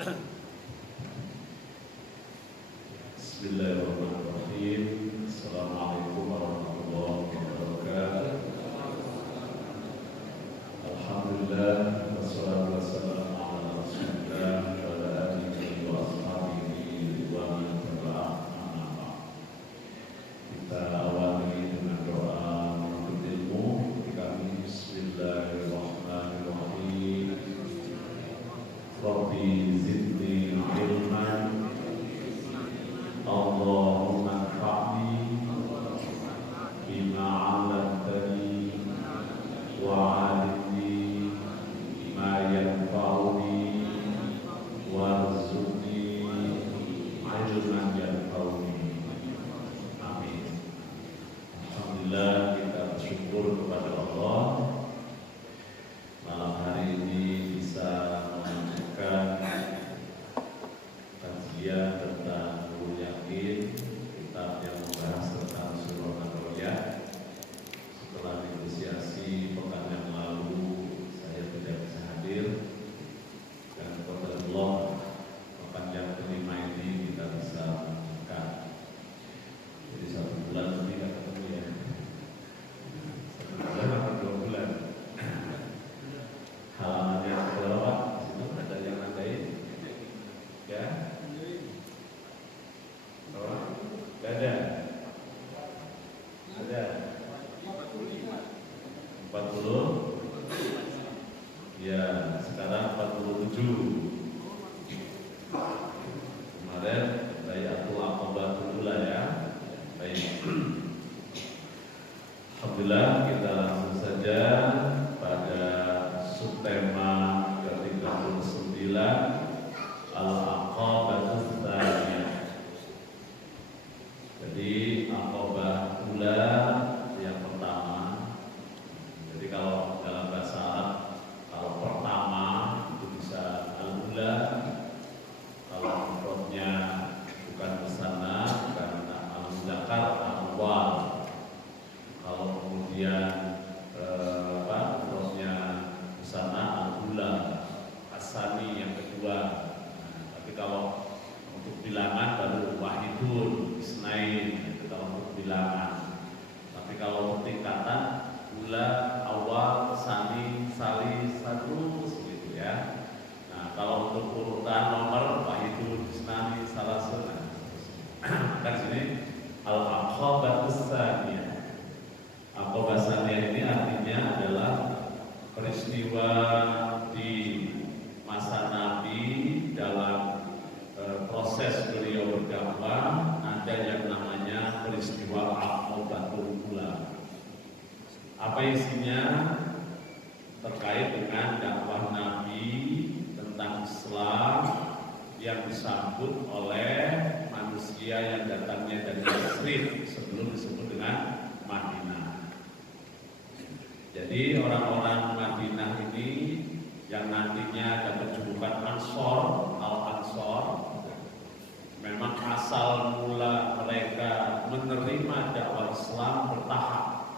Bismillahirrahmanirrahim. Assalamualaikum warahmatullahi wabarakatuh. Alhamdulillah, wassalatu wassalamu ala Rasulillah wa ala alihi wa ashabihi wa man tabi'ahum. Amma ba'd. Kita awali dengan doa menuntut ilmu. Kami Bismillahirrahmanirrahim. Rabbi zidni ilman. Allahumma anfa'ni bima 'allamtani wa 'allimni ma yanfa'uni warzuqni 'ilman yanfa'uni. Amin. Alhamdulillah, kita bersyukur kepada Allah malam hari ini bisa melanjutkan kajian tentang Yakin, kitab yang membahas tentang surah An-Riyad. Setelah negosiasi pekan yang lalu saya tidak bisa hadir, dan qadarullah pekan yang kelima ini kita bisa melanjutkan. Jadi 1 bulan lebih tidak ketemu ya. 1 bulan atau 2 bulan. Halaman yang berapa? Di situ ada yang nandain? Ya. Ada 40 ya, sekarang 47. Kemarin Bayatul Aqabatul Ula ya. Baik. Alhamdulillah, kita langsung saja pada subtema ke-39 Al-Aqabatul Tsaniyah. Jadi aqabah ula yang pertama. Jadi kalau dalam bahasa Arab, kalau pertama itu bisa al-ula. Kalau mufradnya bukan musanna, bukan al-muzakkar, al-awwal. Kalau kemudian mufradnya musanna, al-ula, as-sani yang kedua. Tapi kalau untuk bilangan baru wahidun, isnain, itu kalau untuk bilangan. Tapi kalau untuk tingkatan, ula, awal, sani, sali, satu, segitu ya. Nah, kalau untuk urutan nomor wahidun, isnani, salasun, kan sini al-aqabatus tsaniyah. Aqabah tsaniyah ini artinya adalah peristiwa di masa Nabi dalam proses beliau berdakwah. Ada yang namanya peristiwa Aqabatul Ula. Apa isinya? Terkait dengan dakwah Nabi tentang Islam yang disambut oleh manusia yang datangnya dari Yathrib, sebelum disebut dengan Madinah. Jadi orang-orang Madinah ini yang nantinya dapat julukan Ansor, Al-Ansor, memang asal mula mereka menerima dakwah Islam bertahap.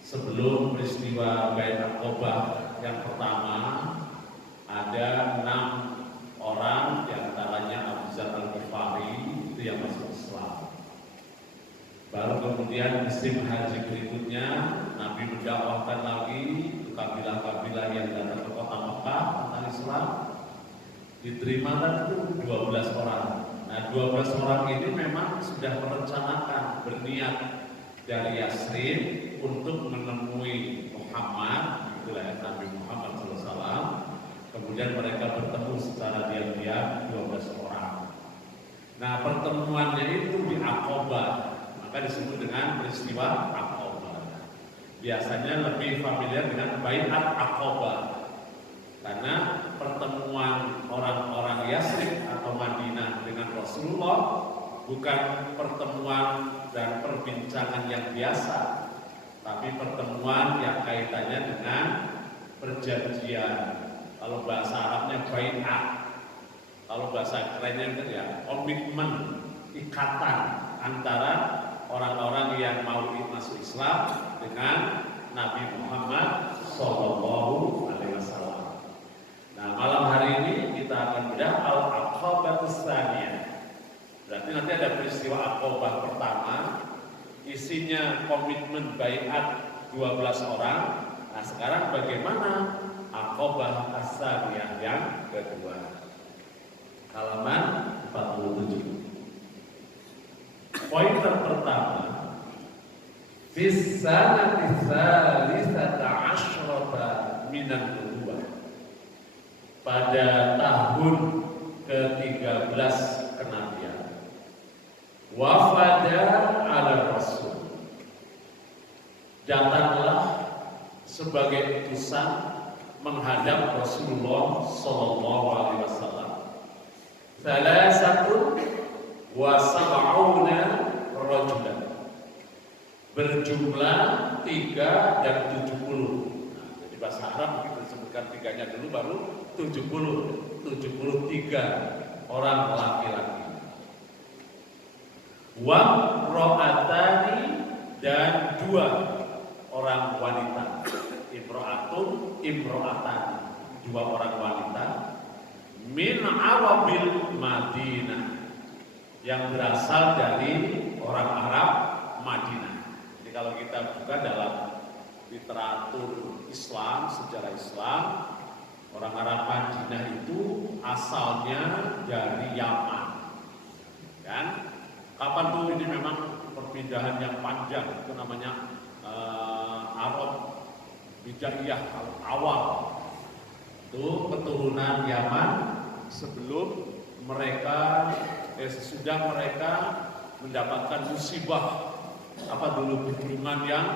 Sebelum peristiwa Bai'at Aqabah yang pertama, ada 6 orang, diantaranya Abu Dzar Al-Ghifari, itu yang masuk Islam. Baru kemudian musim haji berikutnya, Nabi mendakwahkan lagi kabilah-kabilah yang datang ke kota Mekah tentang Islam. Diterimakan itu 12 orang. Nah, 12 orang ini memang sudah merencanakan, berniat dari Yathrib untuk menemui Muhammad, itulah ya, Nabi Muhammad SAW. Kemudian mereka bertemu secara diam-diam 12 orang. Nah, pertemuannya itu di Aqabah, maka disebut dengan peristiwa Aqabah. Biasanya lebih familiar dengan Bai'at Aqabah, karena pertemuan orang-orang Yathrib atau Madinah dengan Rasulullah bukan pertemuan dan perbincangan yang biasa, tapi pertemuan yang kaitannya dengan perjanjian. Kalau bahasa Arabnya bai'at, kalau bahasa kerennya itu ya komitmen, ikatan antara orang-orang yang mau masuk Islam dengan Nabi Muhammad SAW. Nah, malam hari ini kita nanti ada peristiwa Aqobah pertama, isinya komitmen baiat 12 orang. Nah sekarang bagaimana Aqobah as-Tsaniyah yang kedua? Halaman 47. Poin pertama, fis sanati tsalisata asyrata minan nubuwah. Pada tahun ke-13 kenabian, wafada ala rasul, datanglah sebagai utusan menghadap Rasulullah sallallahu alaihi wasallam. Salasatun wa sab'una rajulan, berjumlah 3 dan 70. Nah, jadi bahasa Arab kita sebutkan 3-nya dulu baru 73 orang laki-laki. Wa ra'atani, dan 2 orang wanita. Imro'atun, imro'atani, 2 orang wanita. Min Arabil Madinah, yang berasal dari orang Arab Madinah. Jadi kalau kita buka dalam literatur Islam, sejarah Islam, orang Arab Madinah itu asalnya dari Yaman. Kan? Kapan tuh ini memang perpindahan yang panjang, itu namanya Arab Bidaiyah awal. Itu keturunan Yaman sebelum mereka sesudah mereka mendapatkan musibah hubungan yang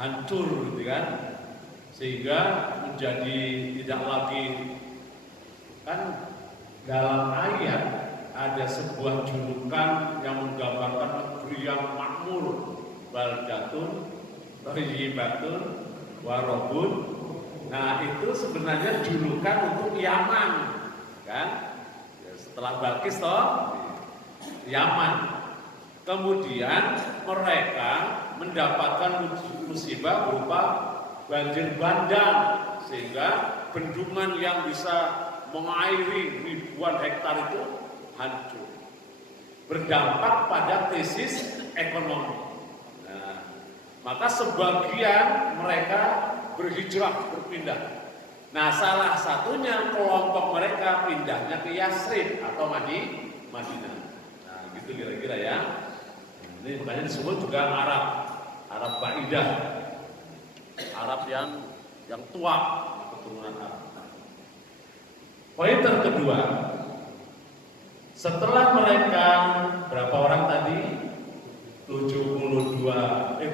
hancur gitu kan, sehingga menjadi tidak lagi, kan dalam ayat ada sebuah julukan yang menggambarkan negeri yang makmur, baldatun thayyibatun warabun. Nah itu sebenarnya julukan untuk Yaman, kan? Ya, setelah Balkis toh Yaman. Kemudian mereka mendapatkan musibah berupa banjir bandang, sehingga bendungan yang bisa mengairi ribuan hektar itu hancur, berdampak pada krisis ekonomi. Nah, maka sebagian mereka berhijrah, berpindah. Nah, salah satunya kelompok mereka pindahnya ke Yasrib atau Madinah. Nah, gitu kira-kira ya. Ini makanya disebut juga Arab Baidah, Arab yang tua, keturunan Arab. Poin kedua, setelah mereka berapa orang tadi? 73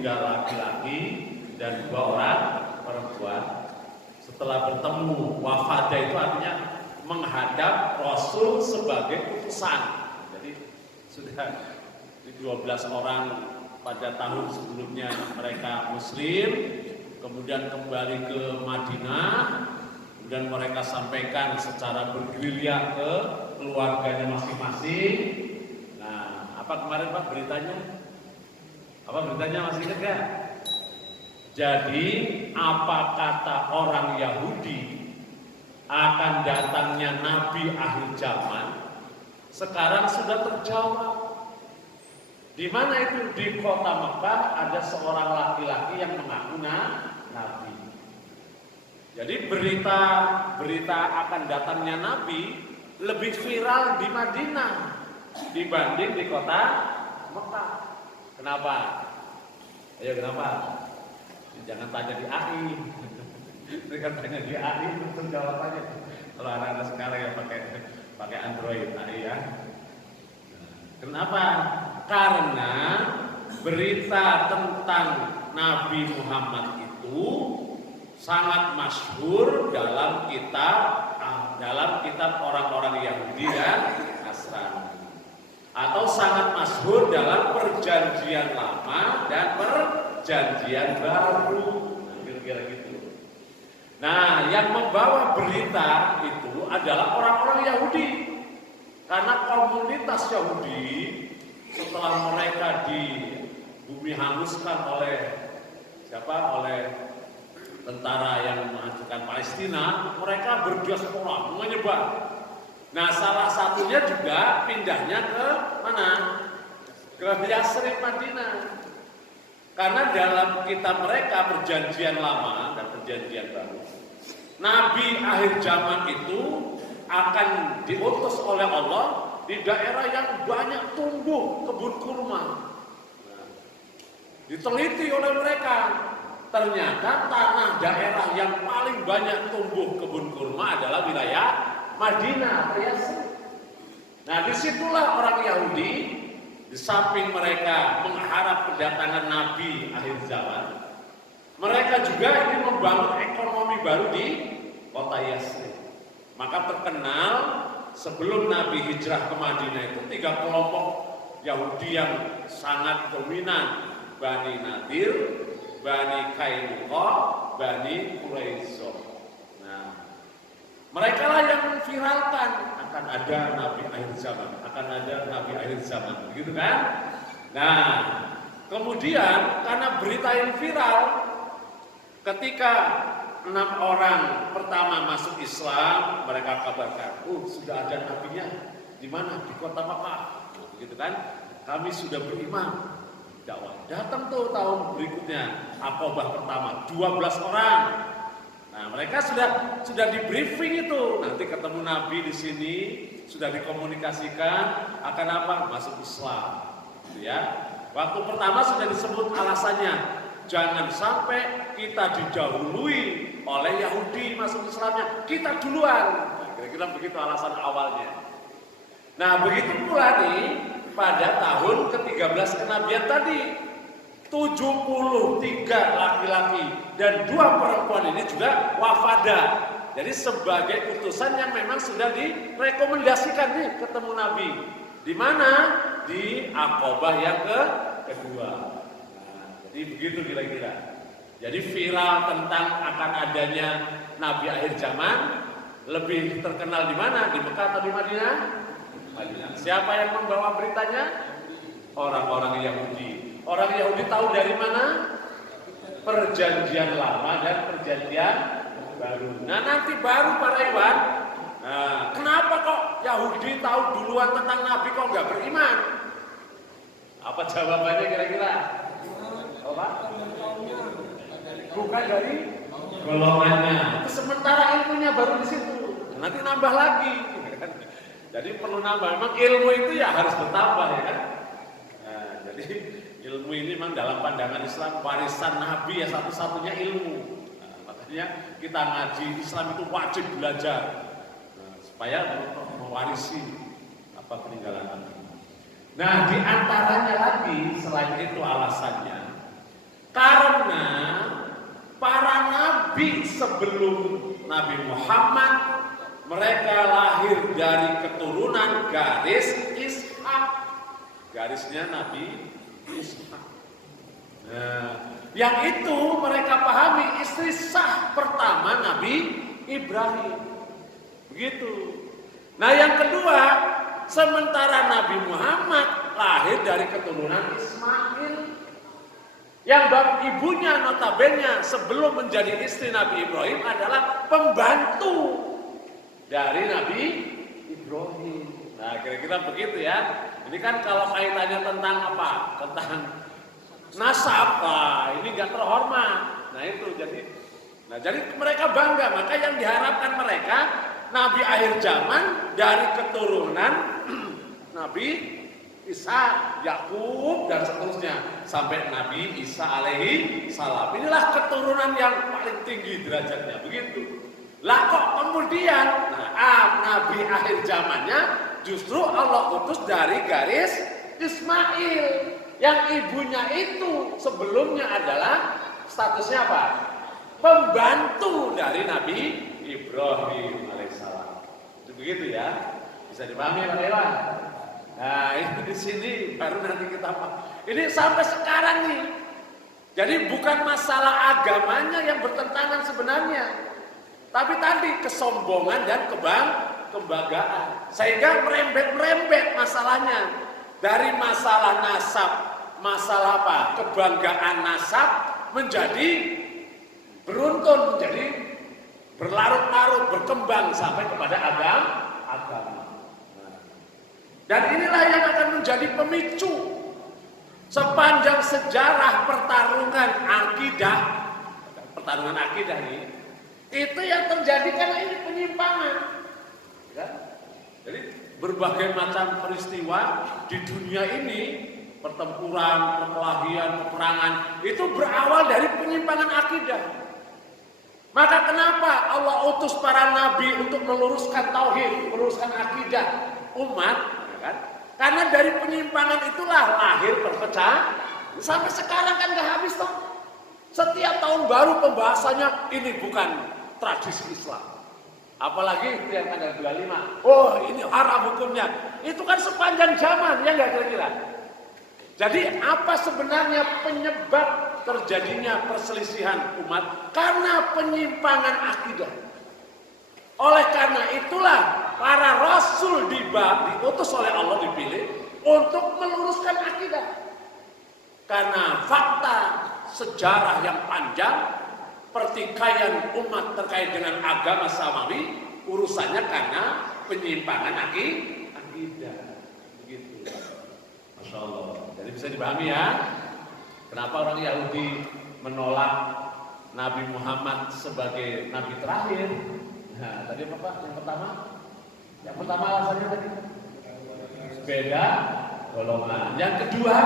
laki-laki dan 2 orang perempuan. Setelah bertemu, wafada itu artinya menghadap Rasul sebagai utusan. Jadi sudah 12 orang pada tahun sebelumnya mereka Muslim, kemudian kembali ke Madinah, kemudian mereka sampaikan secara bergerilya ke keluarganya masing-masing. Nah, apa kemarin Pak beritanya? Apa beritanya masih ingat ya? Jadi apa kata orang Yahudi akan datangnya Nabi akhir zaman sekarang sudah terjawab. Di mana itu? Di kota Mekah ada seorang laki-laki yang mengaku Nabi. Jadi berita akan datangnya Nabi lebih viral di Madinah dibanding di kota Mekah. Kenapa? Ayo kenapa? Jangan tanya di AI. Jangan tanya di AI betul jawabannya. Kalau anak-anak sekarang yang pakai Android AI ya. Kenapa? Karena berita tentang Nabi Muhammad itu sangat masyhur dalam kitab orang-orang Yahudi dan Nasrani, atau sangat masyhur dalam perjanjian lama dan perjanjian baru, kira-kira gitu. Nah, yang membawa berita itu adalah orang-orang Yahudi, karena komunitas Yahudi setelah mereka di bumi hanguskan oleh tentara yang menghancurkan Palestina, mereka berdiaspora, menyebar Nah, salah satunya juga pindahnya ke mana? Ke Yasrib Madinah. Karena dalam kitab mereka perjanjian lama dan perjanjian baru, Nabi akhir zaman itu akan diutus oleh Allah di daerah yang banyak tumbuh kebun kurma. Nah, diteliti oleh mereka, ternyata tanah daerah yang paling banyak tumbuh kebun kurma adalah wilayah Madinah, Yasrib. Nah, disitulah orang Yahudi, di samping mereka mengharap kedatangan Nabi akhir zaman, mereka juga ingin membangun ekonomi baru di kota Yasrib. Maka terkenal sebelum Nabi hijrah ke Madinah itu 3 kelompok Yahudi yang sangat dominan, Bani Nadir, Bani Kainuqa, Bani Quraisyah. Nah, mereka lah yang memviralkan akan ada Nabi akhir zaman, akan ada Nabi akhir zaman, begitu kan? Nah, kemudian karena berita yang viral, ketika 6 orang pertama masuk Islam, mereka kabarkan, sudah ada nabinya, di mana? Di kota Makkah, begitu kan? Kami sudah beriman. Dakwah. Datang tuh tahun berikutnya, Aqabah pertama, 12 orang. Nah, mereka sudah di briefing itu, nanti ketemu Nabi di sini, sudah dikomunikasikan akan apa? Masuk Islam, ya. Waktu pertama sudah disebut alasannya, jangan sampai kita didahului oleh Yahudi masuk Islamnya, kita duluan. Nah, kira-kira begitu alasan awalnya. Nah, begitu pula nih pada tahun ke-13 kenabian tadi. 73 laki-laki dan 2 perempuan ini juga wafada. Jadi sebagai utusan yang memang sudah direkomendasikan nih ketemu Nabi. Di mana? Di Aqabah yang kedua. Nah, jadi begitu kira-kira. Jadi viral tentang akan adanya Nabi akhir zaman lebih terkenal di mana? Di Mekah atau di Madinah? Madinah. Siapa yang membawa beritanya? Orang-orang Yahudi. Orang Yahudi tahu dari mana? Perjanjian lama dan perjanjian baru. Nah, nanti baru Pak Iwan. Nah, kenapa kok Yahudi tahu duluan tentang Nabi kok nggak beriman? Apa jawabannya kira-kira? Apa? Bukan dari golongannya. Sementara ilmunya baru di situ. Nanti nambah lagi. Jadi perlu nambah. Memang ilmu itu ya harus bertambah ya kan. Nah, jadi ilmu ini memang dalam pandangan Islam warisan Nabi ya satu-satunya ilmu. Nah, makanya kita ngaji Islam itu wajib belajar supaya mewarisi apa peninggalan Nabi. Nah, di antaranya lagi selain itu alasannya karena para nabi sebelum Nabi Muhammad mereka lahir dari keturunan garis Ishak. Garisnya Nabi Ishak. Nah, yang itu mereka pahami istri sah pertama Nabi Ibrahim. Begitu. Nah, yang kedua, sementara Nabi Muhammad lahir dari keturunan Ismail. Yang ibunya notabene sebelum menjadi istri Nabi Ibrahim adalah pembantu dari Nabi Ibrahim. Nah, kira-kira begitu ya. Ini kan kalau kaitannya tentang apa? Tentang nasab, ini nggak terhormat. Nah itu jadi mereka bangga. Maka yang diharapkan mereka Nabi akhir zaman dari keturunan Nabi Isa, Yakub dan seterusnya sampai Nabi Isa alaihi salam. Inilah keturunan yang paling tinggi derajatnya. Begitu. Lah kok kemudian Nabi akhir zamannya justru Allah utus dari garis Ismail yang ibunya itu sebelumnya adalah statusnya apa? Pembantu dari Nabi Ibrahim alaihissalam. Itu begitu ya, bisa dipahami Pak Dewan. Nah itu di sini baru nanti kita ini sampai sekarang nih. Jadi bukan masalah agamanya yang bertentangan sebenarnya. Tapi tadi kesombongan dan kebanggaan. Sehingga merembet masalahnya. Dari masalah nasab, masalah apa? Kebanggaan nasab menjadi beruntun, menjadi berlarut-larut, berkembang sampai kepada agama. Dan inilah yang akan menjadi pemicu sepanjang sejarah pertarungan akidah ini. Itu yang terjadi karena ini penyimpangan. Ya? Jadi berbagai macam peristiwa di dunia ini, pertempuran, perkelahian, peperangan, itu berawal dari penyimpangan akidah. Maka kenapa Allah utus para nabi untuk meluruskan tauhid, meluruskan akidah umat, ya kan? Karena dari penyimpangan itulah lahir perpecahan. Sampai sekarang kan gak habis toh. Setiap tahun baru pembahasannya ini bukan tradisi Islam. Apalagi itu yang tanggal 25. Oh, ini haram hukumnya. Itu kan sepanjang zaman, ya nggak kira-kira? Jadi apa sebenarnya penyebab terjadinya perselisihan umat? Karena penyimpangan akidah. Oleh karena itulah para rasul diutus oleh Allah, dipilih untuk meluruskan akidah. Karena fakta sejarah yang panjang, pertikaian umat terkait dengan agama samawi, urusannya karena penyimpangan akidah. Begitu. Masya Allah. Jadi bisa dipahami ya, kenapa orang Yahudi menolak Nabi Muhammad sebagai Nabi terakhir. Nah, tadi apa Pak? Yang pertama alasannya tadi beda golongan. Yang kedua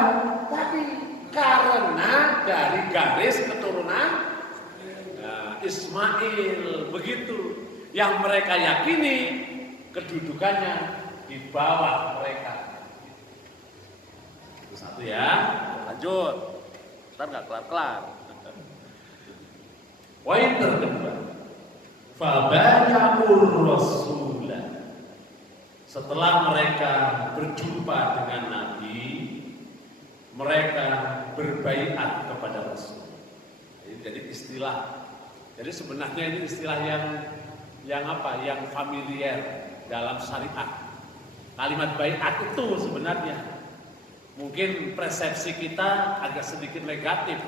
tadi karena dari garis keturunan Ismail, begitu. Yang mereka yakini kedudukannya di bawah mereka. Itu satu ya. Lanjut. Ntar nggak kelar-kelar. Poin kedua. Fabaya'ur rasulah. Setelah mereka berjumpa dengan Nabi, mereka berbaiat kepada Rasul. Jadi istilah. Jadi sebenarnya ini istilah yang familiar dalam syariat. Kalimat baiat itu sebenarnya mungkin persepsi kita agak sedikit negatif.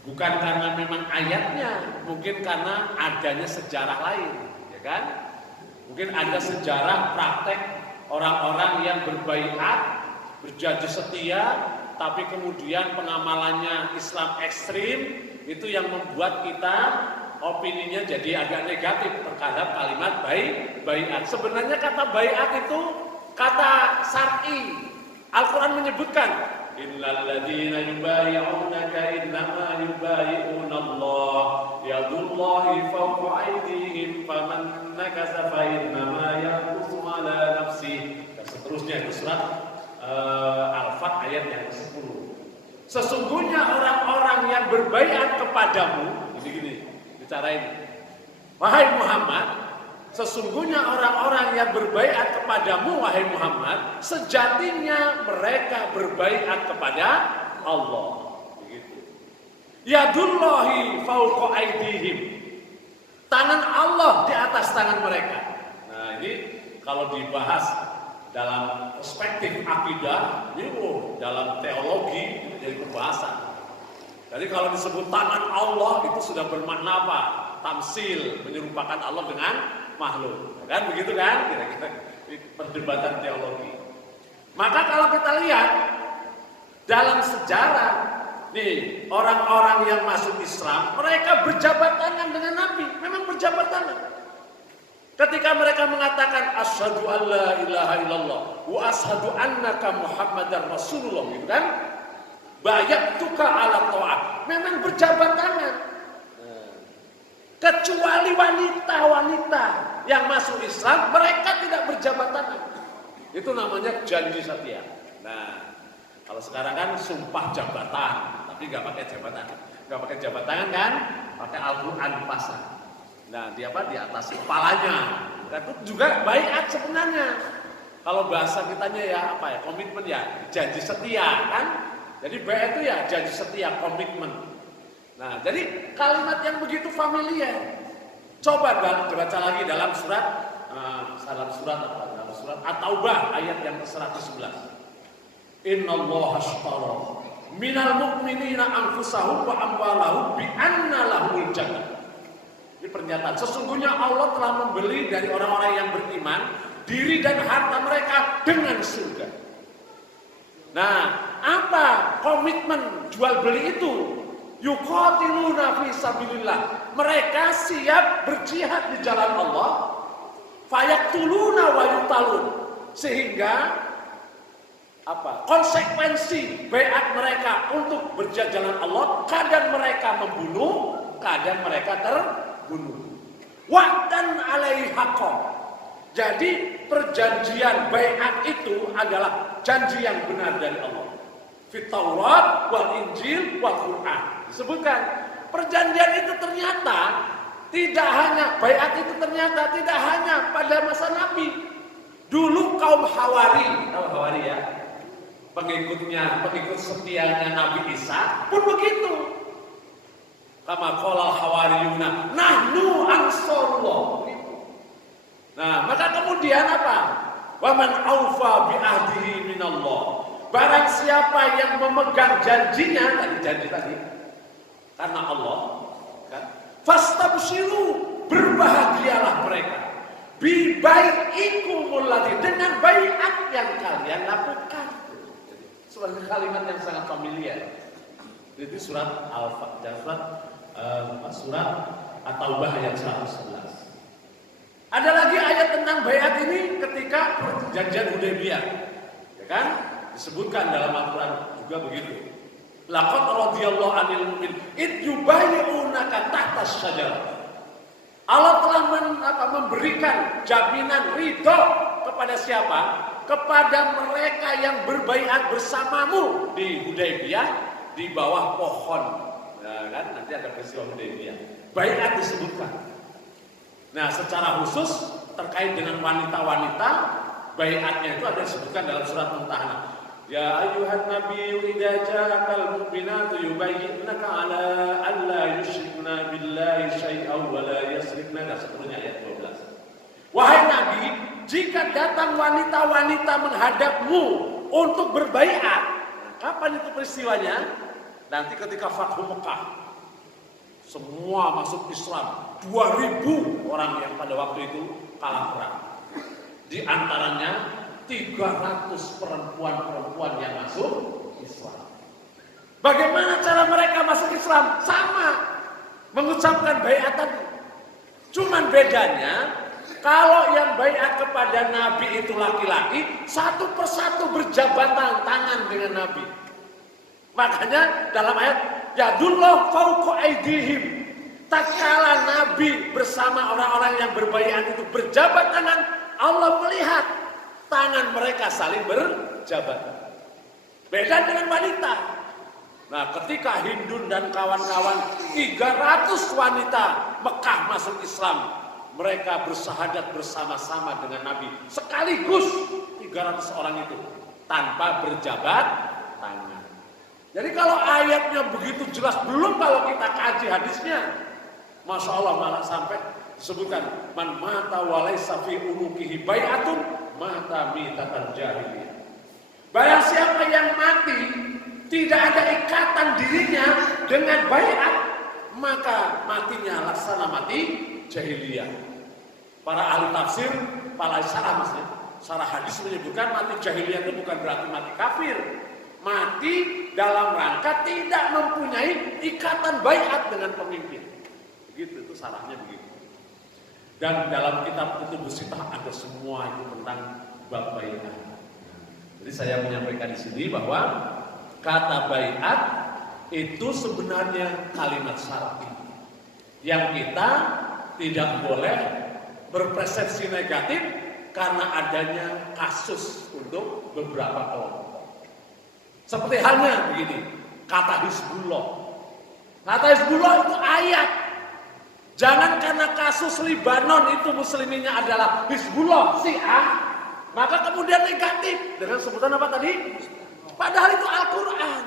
Bukan karena memang ayatnya, mungkin karena adanya sejarah lain, ya kan? Mungkin ada sejarah praktek orang-orang yang berbaiat, berjanji setia, tapi kemudian pengamalannya Islam ekstrim, itu yang membuat kita opininya jadi agak negatif terhadap kalimat baiat. Sebenarnya kata baiat itu kata syar'i. Al-Quran menyebutkan innal ladzina yubayyi'unaka innama yubayyi'una Allah yadullahi fawqa aydihim faman nakasa fa innama yanqusu ala nafsihi. Dan seterusnya itu surat Al-Fat ayat yang ke-10. Sesungguhnya orang-orang yang berbaiat kepadamu, gini bicara ini. Wahai Muhammad, sesungguhnya orang-orang yang berbaiat kepadamu, wahai Muhammad, sejatinya mereka berbaiat kepada Allah. Begitu. Yadullahi fawqa aydihim. Tangan Allah di atas tangan mereka. Nah, ini kalau dibahas dalam perspektif akidah, ini dalam teologi ini jadi pembahasan. Jadi kalau disebut tangan Allah itu sudah bermakna apa? Tamsil, menyerupakan Allah dengan makhluk, kan begitu kan? Kira-kira perdebatan teologi. Maka kalau kita lihat dalam sejarah, nih orang-orang yang masuk Islam, mereka berjabat tangan dengan Nabi, memang berjabat tangan. Ketika mereka mengatakan asyhadu alla ilaha illallah wa asyhadu annaka muhammadar rasulullah, gitu kan? Bayatuka ala ta'at, memang berjabat tangan. Kecuali wanita-wanita yang masuk Islam, mereka tidak berjabat tangan. Itu namanya janji setia. Nah, kalau sekarang kan sumpah jabatan, tapi nggak pakai jabatan, nggak pakai jabat tangan kan? Pakai Al-Quran dipasang. Nah, di atas kepalanya. Nah, itu juga baiat sebenarnya. Kalau bahasa kitanya ya apa ya? Komitmen ya, janji setia kan? Jadi baiat itu ya janji setia, komitmen. Nah, jadi kalimat yang begitu familiar. Coba baca lagi dalam surat At-Taubah ayat yang ke-111. Innallaha ashtara minal mu'minina anfusahum wa amwalahum bi anna lahumul jannah. Ini pernyataan. Sesungguhnya Allah telah membeli dari orang-orang yang beriman diri dan harta mereka dengan surga. Nah, apa komitmen jual beli itu? Yuqatiluna fi sabilillah. Mereka siap berjihad di jalan Allah. Fayaktuluna wa yuqtalun. Sehingga apa? Konsekuensi baiat mereka untuk berjihad jalan Allah, kadang mereka membunuh, kadang mereka terbunuh. Wa'dan alaihi haqqan. Jadi perjanjian baiat itu adalah janji yang benar dari Allah. Fit Taurat wal Injil wal Quran. Disebutkan perjanjian itu ternyata tidak hanya baiat itu ternyata tidak hanya pada masa Nabi. Dulu kaum Hawari, tahu Hawari ya? Pengikut setianya Nabi Isa pun begitu. Kama qala Hawariyuna, nahnu ansarullah. Nah, maka kemudian apa? Wa man aufa bi ahdihi minallah. Barang siapa yang memegang janjinya, janji tadi karena Allah, kan? Fastabshiru, berbahagialah mereka. Bi bai'ikumul ladzi, dengan baiat yang kalian lakukan. Sebuah kalimat yang sangat familiar. Itu surat surat At-Taubah ayat 111. Ada lagi ayat tentang baiat ini ketika perjanjian Hudaybiyah, ya kan? Disebutkan dalam Al-Quran juga begitu. Laqad radhiyallahu 'anil mu'min id yubayyi'unaka tahta asy-syajarah. Allah telah memberikan jaminan ridho kepada siapa? Kepada mereka yang berbaiat bersamamu di Hudaybiyah di bawah pohon. Nah, kan nanti ada peristiwa Hudaybiyah. Baiat disebutkan. Nah, secara khusus terkait dengan wanita-wanita, baiatnya itu ada disebutkan dalam surat Mumtahanah. Ya ayyuhan nabiyyu idza ja'akal mu'minatu yubayyi'naka 'ala alla yusyrikna billahi syai'an wa la yasrikna, dan seterusnya ayat 12. Wahai Nabi, jika datang wanita-wanita menghadapmu untuk berbaiat, kapan itu peristiwanya? Nanti ketika Fathu Mekah, semua masuk Islam, 2.000 orang yang pada waktu itu kalah perang. Di antaranya 300 perempuan-perempuan yang masuk Islam. Bagaimana cara mereka masuk Islam? Sama, mengucapkan baiat tadi. Cuman bedanya, kalau yang baiat kepada Nabi itu laki-laki, satu persatu berjabatan tangan dengan Nabi. Makanya dalam ayat Yadullah fauqa aydihim, tatkala Nabi bersama orang-orang yang berbaiat itu berjabat tangan, Allah melihat tangan mereka saling berjabat. Beda dengan wanita. Nah, ketika Hindun dan kawan-kawan 300 wanita Mekah masuk Islam, mereka bersahadat bersama-sama dengan Nabi sekaligus 300 orang itu tanpa berjabat tangan. Jadi kalau ayatnya begitu jelas, belum kalau kita kaji hadisnya, Masya Allah, malah sampai disebutkan man mata walaysa fi unuqihi bai'atun mata mitatan jahiliyah. Barang siapa yang mati tidak ada ikatan dirinya dengan baiat, maka matinya laksana mati jahiliyah. Para ahli tafsir, para syarah hadis menyebutkan mati jahiliyah itu bukan berarti mati kafir. Mati dalam rangka tidak mempunyai ikatan baiat dengan pemimpin. Begitu, itu salahnya begitu. Dan dalam kitab Kutubus Sittah ada semua itu tentang bab baiat. Jadi saya menyampaikan di sini bahwa kata baiat itu sebenarnya kalimat syar'i yang kita tidak boleh berpersepsi negatif karena adanya kasus untuk beberapa kelompok. Seperti halnya begini, kata Hizbullah. Kata Hizbullah itu ayat. Jangan karena kasus Libanon itu musliminnya adalah Hizbullah, Syiah, maka kemudian negatif dengan sebutan apa tadi? Padahal itu Al-Quran.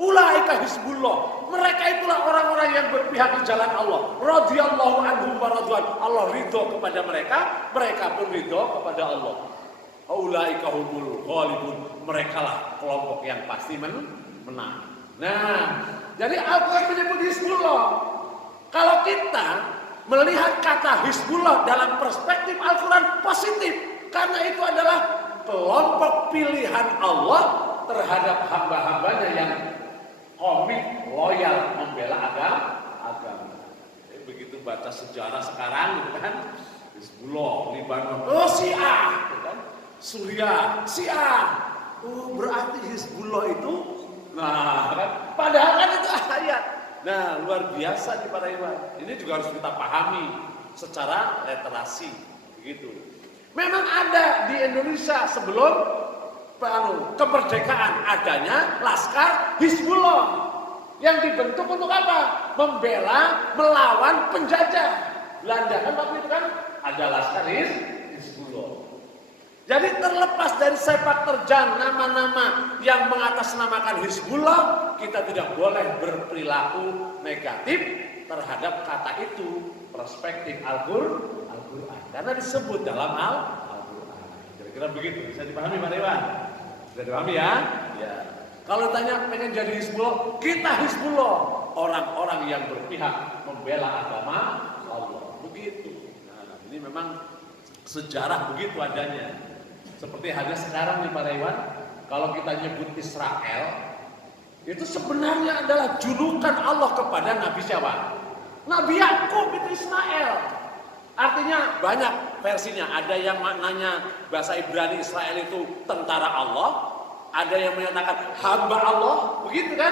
Ulaika Hizbullah. Mereka itulah orang-orang yang berpihak di jalan Allah. Radhiyallahu anhum wa radwan. Allah ridho kepada mereka, mereka pun ridho kepada Allah. Ulaika humul ghalibun. Mereka lah kelompok yang pasti menang. Nah, jadi Al-Quran menyebut Hizbullah. Kalau kita melihat kata Hizbullah dalam perspektif Al-Quran positif, karena itu adalah kelompok pilihan Allah terhadap hamba-hambanya yang komit, loyal membela agama. Begitu baca sejarah sekarang gitu kan, Hizbullah, Libanon, Syiah, gitu kan? Suriah, Syiah. Berarti Hizbullah itu, nah kan? Padahal kan itu ayat. Nah, luar biasa nih para ikhwan. Ini juga harus kita pahami secara literasi, begitu. Memang ada di Indonesia sebelum kemerdekaan adanya Laskar Hizbullah yang dibentuk untuk apa? Membela, melawan penjajah Belanda. Kan waktu itu kan ada Laskar Hizbullah. Jadi terlepas dari sepak terjang nama-nama yang mengatasnamakan Hizbullah, kita tidak boleh berperilaku negatif terhadap kata itu, perspektif Al-Quran. Karena disebut dalam Al-Quran. Kira-kira begitu, bisa dipahami Pak Dewan? Bisa dipahami ya? Ya. Kalau tanya pengen jadi Hizbullah, kita Hizbullah. Orang-orang yang berpihak membela agama Allah. Begitu. Nah, ini memang sejarah begitu adanya. Seperti halnya sekarang nih Pak Dewan, kalau kita nyebut Israel, itu sebenarnya adalah julukan Allah kepada Nabi siapa? Nabi Yakub itu Ismail. Artinya banyak versinya. Ada yang maknanya bahasa Ibrani Israel itu tentara Allah. Ada yang menyatakan hamba Allah, begitu kan?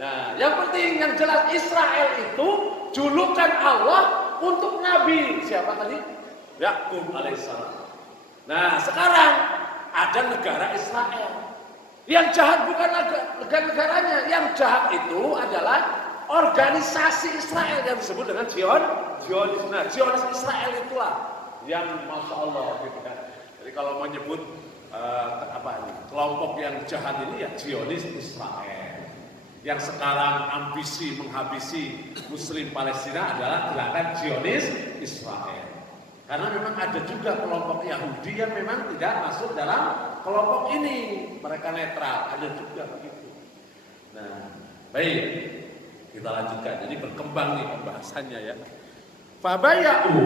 Nah, yang penting, yang jelas Israel itu julukan Allah untuk Nabi. Siapa tadi? Yakub alaihissalam. Nah, sekarang ada negara Israel. Yang jahat bukan negara-negaranya. Yang jahat itu adalah organisasi Israel yang disebut dengan Zionis. Nah, Zionis Israel itulah yang Masya Allah gitu kan. Jadi kalau menyebut kelompok yang jahat ini ya Zionis Israel. Yang sekarang ambisi menghabisi Muslim Palestina adalah gerakan Zionis Israel. Karena memang ada juga kelompok Yahudi yang memang tidak masuk dalam kelompok ini, mereka netral, ada juga begitu. Nah, baik, kita lanjutkan. Jadi berkembang nih pembahasannya ya. Fabaya'u,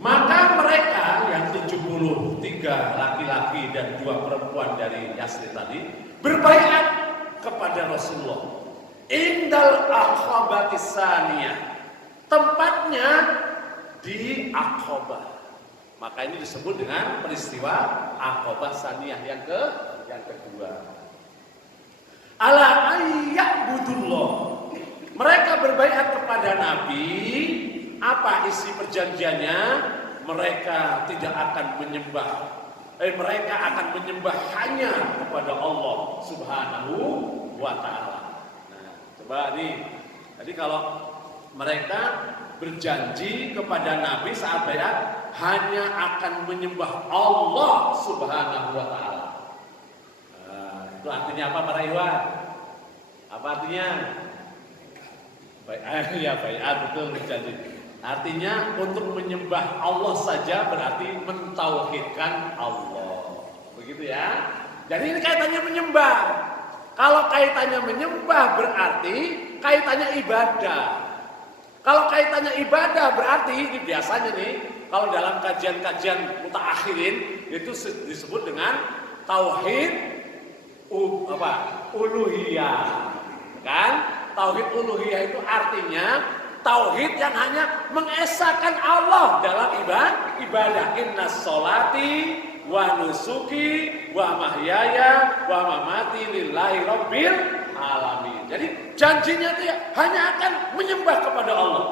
maka mereka yang 73 laki-laki dan 2 perempuan dari Yasrib tadi berbaiat kepada Rasulullah. Indal Aqabatis Saniyah, tempatnya di Aqabah. Maka ini disebut dengan peristiwa Aqabah Saniyah yang kedua. Ala ayya'budullah. Mereka berbaiat kepada Nabi. Apa isi perjanjiannya? Mereka tidak akan menyembah. Mereka akan menyembah hanya kepada Allah Subhanahu wa ta'ala. Nah, coba nih. Jadi kalau mereka berjanji kepada Nabi saat baiat hanya akan menyembah Allah Subhanahu wa ta'ala. Itu artinya apa para ikhwan? Apa artinya? Baiat betul berjanji. Artinya untuk menyembah Allah saja berarti mentauhidkan Allah. Begitu ya. Jadi ini kaitannya menyembah. Kalau kaitannya menyembah berarti kaitannya ibadah. Kalau kaitannya ibadah berarti ini biasanya nih kalau dalam kajian-kajian mutaakhirin itu disebut dengan tauhid uluhiyah. Kan? Tauhid uluhiyah itu artinya tauhid yang hanya mengesahkan Allah dalam ibadah. Innas sholati wa nusuki wa mahyaya wa mamati lillahi rabbil alamin. Jadi janjinya itu ya hanya akan menyembah kepada Allah.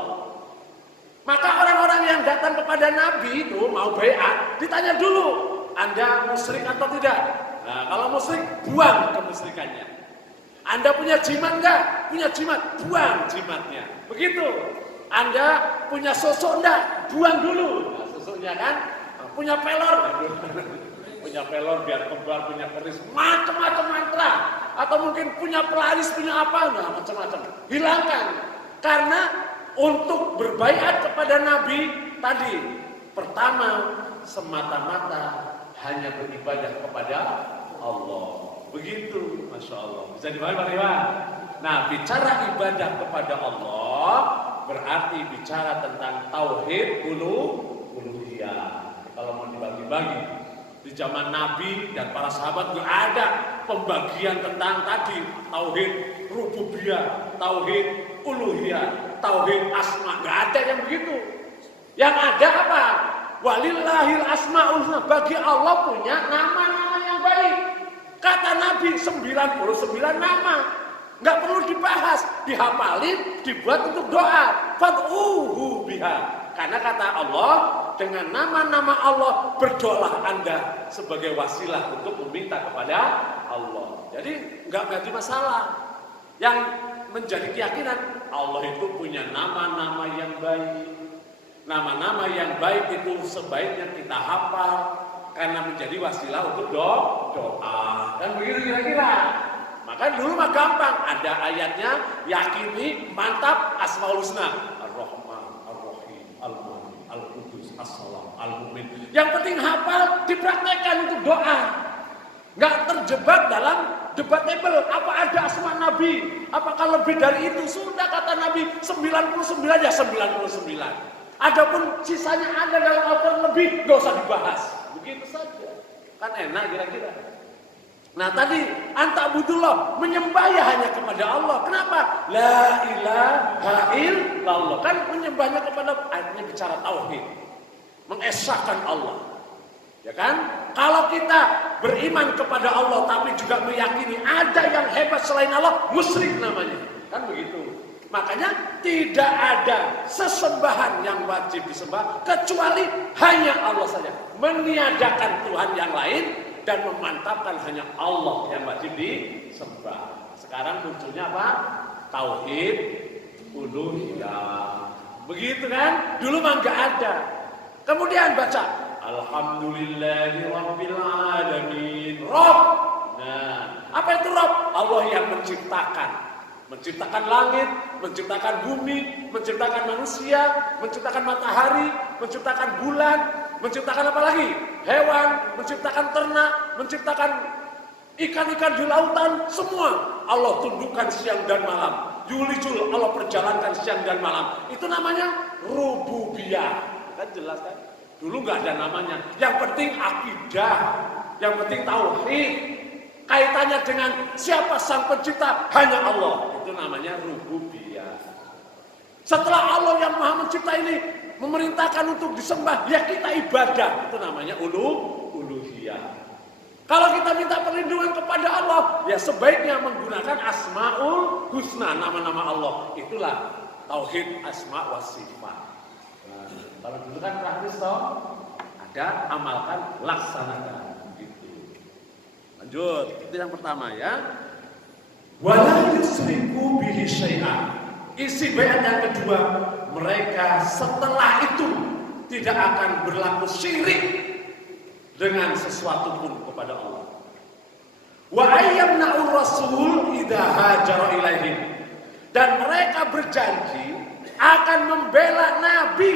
Maka orang-orang yang datang kepada Nabi itu mau baiat ditanya dulu, Anda musyrik atau tidak? Nah, kalau musyrik buang kemusyrikannya. Anda punya jimat enggak? Punya jimat, buang jimatnya. Begitu. Anda punya sosok enggak? Buang dulu. Nah, sosoknya kan. Punya pelor. Punya pelor biar kembar, punya keris, macam-macam mantra. Atau mungkin punya pelaris, punya apa? Nah, macam-macam. Hilangkan. Karena untuk berbaiat kepada Nabi tadi, pertama semata-mata hanya beribadah kepada Allah. Begitu, Masya Allah. Bisa dipahami Pak Iwan? Nah, bicara ibadah kepada Allah berarti bicara tentang tauhid uluhiyah. Kalau mau dibagi-bagi Di zaman Nabi dan para sahabat nggak ada pembagian tentang tadi tauhid rububiyah, tauhid uluhiyah, tauhid asma, nggak ada yang begitu. Yang ada apa? Walillahil asmaul husna, bagi Allah punya nama-nama yang baik. Kata Nabi 99 nama, nggak perlu dibahas, dihafalin, dibuat untuk doa. Fad'uhu biha. Karena kata Allah, dengan nama-nama Allah berdoalah Anda sebagai wasilah untuk meminta kepada Allah. Jadi nggak jadi masalah. Yang menjadi keyakinan Allah itu punya nama-nama yang baik. Nama-nama yang baik itu sebaiknya kita hafal karena menjadi wasilah untuk doa. Dan begitu kira-kira. Maka dulu mah gampang, ada ayatnya, yakini, mantap, asmaul husna. Ar-Rahman, Ar-Rahim, Al-Malik, Al-Qudus, As-Salam, Al-Mu'min. Yang penting hafal, dipraktekkan untuk doa. Nggak terjebak dalam debatable. Apa ada asma Nabi? Apakah lebih dari itu? Sudah kata Nabi, 99 ya 99. Adapun sisanya ada dalam Al-Quran lebih, nggak usah dibahas. Begitu saja. Kan enak kira-kira. Nah tadi anta'budullah, menyembah ya hanya kepada Allah. Kenapa? La ilaha illallah. Kan menyembahnya kepada, artinya bicara tauhid, mengesahkan Allah. Ya kan? Kalau kita beriman kepada Allah tapi juga meyakini ada yang hebat selain Allah, musyrik namanya. Kan begitu. Makanya tidak ada sesembahan yang wajib disembah kecuali hanya Allah saja. Meniadakan Tuhan yang lain dan memantapkan hanya Allah yang wajib disembah. Sekarang munculnya apa? Tauhid uluhiyah. Begitu kan? Dulu mah enggak ada. Kemudian baca Alhamdulillahirabbil alamin. Rabb. Nah, apa itu Rabb? Allah yang menciptakan. Menciptakan langit, menciptakan bumi, menciptakan manusia, menciptakan matahari, menciptakan bulan, menciptakan apa lagi? Hewan, menciptakan ternak, menciptakan ikan-ikan di lautan, semua Allah tundukkan siang dan malam. Yulijul, Allah perjalankan siang dan malam. Itu namanya rububiyah. Kan jelas kan? Dulu nggak ada namanya. Yang penting akidah, yang penting tauhid. Kaitannya dengan siapa sang pencipta? Hanya Allah. Itu namanya rububiyah. Setelah Allah yang maha mencipta ini memerintahkan untuk disembah, ya kita ibadah. Itu namanya uluhiyah. Kalau kita minta perlindungan kepada Allah, ya sebaiknya menggunakan asmaul husna, nama-nama Allah. Itulah tauhid asma wa sifat. Nah, kalau dulu kan praktis toh, ada amalkan, laksanakan. Lanjut, itu yang pertama ya. Wala yusriku bihi syai'an. Isi bayat yang kedua, mereka setelah itu tidak akan berlaku syirik dengan sesuatu pun kepada Allah. Wa ayyamna'ur rasul idza hajara ilaihim. Dan mereka berjanji akan membela Nabi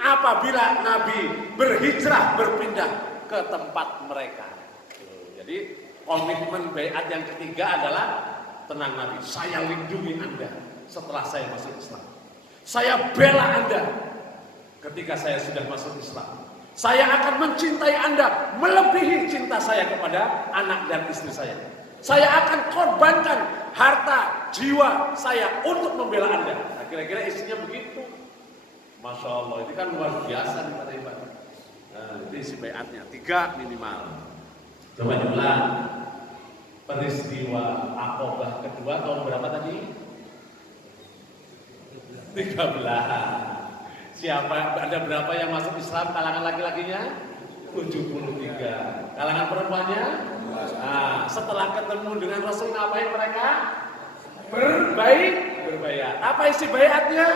apabila Nabi berhijrah berpindah ke tempat mereka. Jadi komitmen bayat yang ketiga adalah tenang Nabi, saya lindungi Anda setelah saya masuk Islam. Saya bela Anda ketika saya sudah masuk Islam. Saya akan mencintai Anda melebihi cinta saya kepada anak dan istri saya. Saya akan korbankan harta, jiwa saya untuk membela Anda. Nah, kira-kira isinya begitu. Masya Allah, ini kan luar biasa nih para ibadah. Nah, itu isi bayatnya, 3 minimal. Coba diulang. Peristiwa Aqabah kedua tahun berapa tadi? 13. Siapa? Ada berapa yang masuk Islam kalangan laki-lakinya? 73. Kalangan perempuannya? Nah, setelah ketemu dengan Rasul ngapain mereka? Berbayat. Apa isi bayatnya?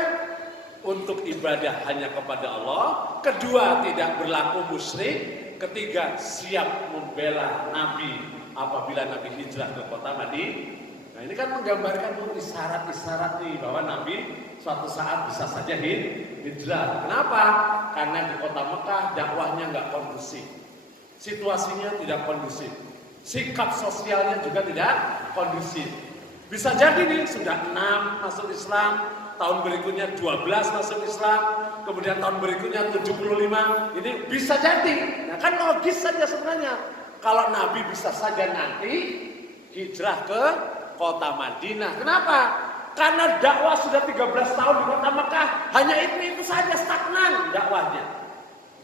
Untuk ibadah hanya kepada Allah. Kedua, tidak berlaku musyrik. Ketiga, siap membela Nabi apabila Nabi hijrah ke kota Madinah. Nah, ini kan menggambarkan isyarat-isyarat nih bahwa Nabi suatu saat bisa saja hijrah. Kenapa? Karena di kota Mekah dakwahnya nggak kondusif, situasinya tidak kondusif, sikap sosialnya juga tidak kondusif. Bisa jadi nih sudah 6 masuk Islam, tahun berikutnya 12 masuk Islam, kemudian tahun berikutnya 75. Ini bisa jadi. Nah kan logis saja sebenarnya. Kalau Nabi bisa saja nanti hijrah ke kota Madinah. Kenapa? Karena dakwah sudah 13 tahun di kota Mekah. Hanya itu saja stagnan dakwahnya.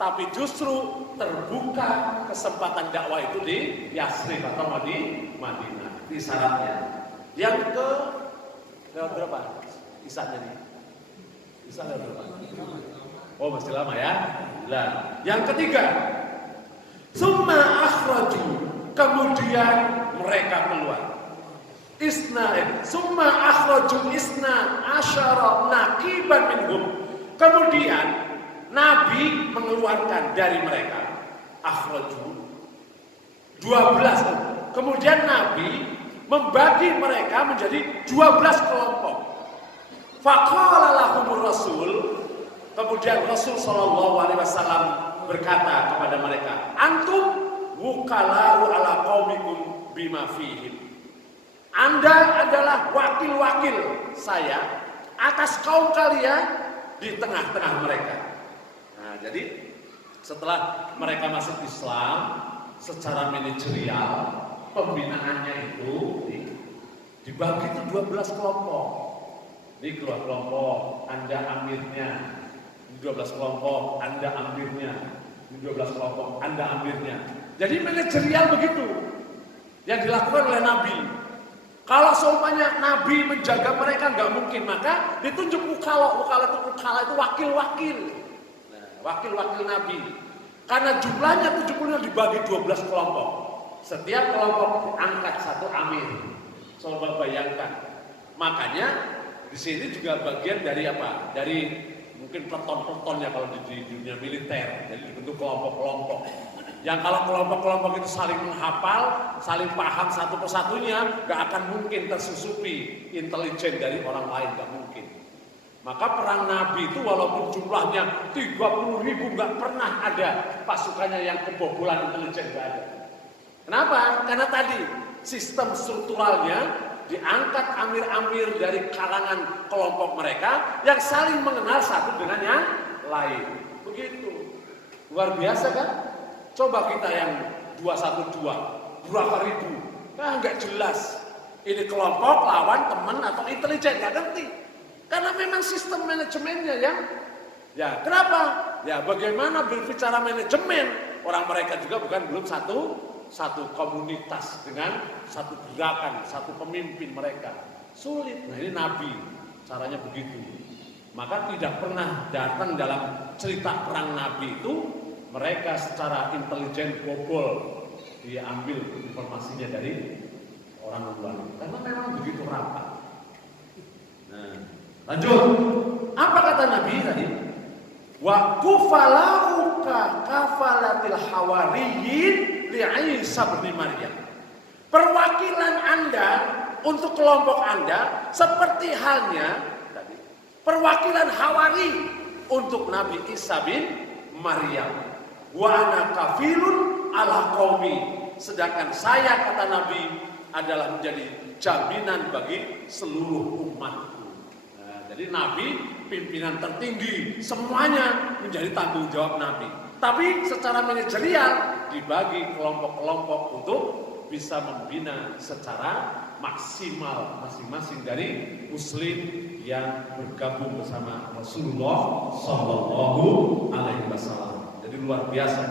Tapi justru terbuka kesempatan dakwah itu di Yasrib atau di Madinah. Di syaratnya. Yang ke berapa? Kisahnya nih. Kisahnya berapa? Oh masih lama ya. Nah, yang ketiga, summa akhraju, kemudian mereka keluar. Summa akhraju isna asyara naqiban minhum. Kemudian Nabi mengeluarkan dari mereka akhraju 12. Kemudian Nabi membagi mereka menjadi 12 kelompok. Faqala lahumur rasul, kemudian Rasul sallallahu alaihi wasallam berkata kepada mereka, antum wukala'u ala qaumikum bima fihim. Anda adalah wakil-wakil saya atas kaum kalian di tengah-tengah mereka. Nah, jadi setelah mereka masuk Islam secara manajerial, pembinaannya itu dibagi itu 12 kelompok. Ini kelompok Anda amirnya, 12 kelompok Anda amirnya, 12 kelompok Anda amirnya. Jadi manajerial begitu yang dilakukan oleh Nabi. Kalau seumpamanya Nabi menjaga mereka nggak mungkin, maka ditunjuk ukala itu wakil-wakil. Nah, wakil-wakil Nabi. Karena jumlahnya 70 dibagi 12 kelompok. Setiap kelompok diangkat satu amir. Coba bayangkan. Makanya di sini juga bagian dari apa? Dari mungkin peleton-peletonnya kalau di dunia militer. Jadi dibentuk kelompok-kelompok. Yang kalau kelompok-kelompok itu saling menghafal, saling paham satu persatunya, gak akan mungkin tersusupi intelijen dari orang lain, gak mungkin. Maka perang Nabi itu walaupun jumlahnya 30.000 gak pernah ada pasukannya yang kebobolan intelijen, gak ada. Kenapa? Karena tadi sistem strukturalnya diangkat amir-amir dari kalangan kelompok mereka yang saling mengenal satu dengan yang lain. Begitu. Luar biasa kan? Coba kita yang 212, berapa ribu? Nah nggak jelas. Ini kelompok lawan teman atau intelijen, nggak ngerti. Karena memang sistem manajemennya ya kenapa? Ya bagaimana berbicara manajemen? Orang mereka juga belum satu komunitas dengan satu gerakan, satu pemimpin mereka. Sulit. Nah ini Nabi, caranya begitu. Maka tidak pernah datang dalam cerita perang Nabi itu mereka secara intelijen bobol diambil informasinya dari orang luar. Karena memang begitu rapat. Nah, lanjut. Apa kata Nabi tadi? Wa kufalahu ka kafalatil hawariyin li Isa bin Maryam. Perwakilan Anda untuk kelompok Anda seperti halnya tadi perwakilan Hawari untuk Nabi Isa bin Maryam. Wa ana kafilun ala qaumi, sedangkan saya kata Nabi adalah menjadi jaminan bagi seluruh umatku. Nah, jadi Nabi pimpinan tertinggi, semuanya menjadi tanggung jawab Nabi. Tapi secara manajerial dibagi kelompok-kelompok untuk bisa membina secara maksimal masing-masing dari muslim yang bergabung bersama Rasulullah Shallallahu Alaihi Wasallam. Jadi luar biasa.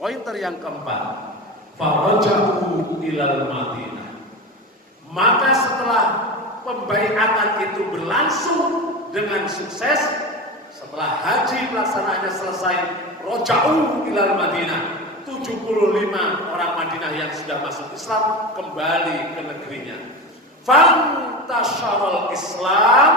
Pointer yang keempat, faraja'u ilal Madinah. Maka setelah pembaiatan itu berlangsung dengan sukses, setelah haji pelaksanaannya selesai, raja'u ilal Madinah. 75 orang Madinah yang sudah masuk Islam kembali ke negerinya. Fantasharul Islam,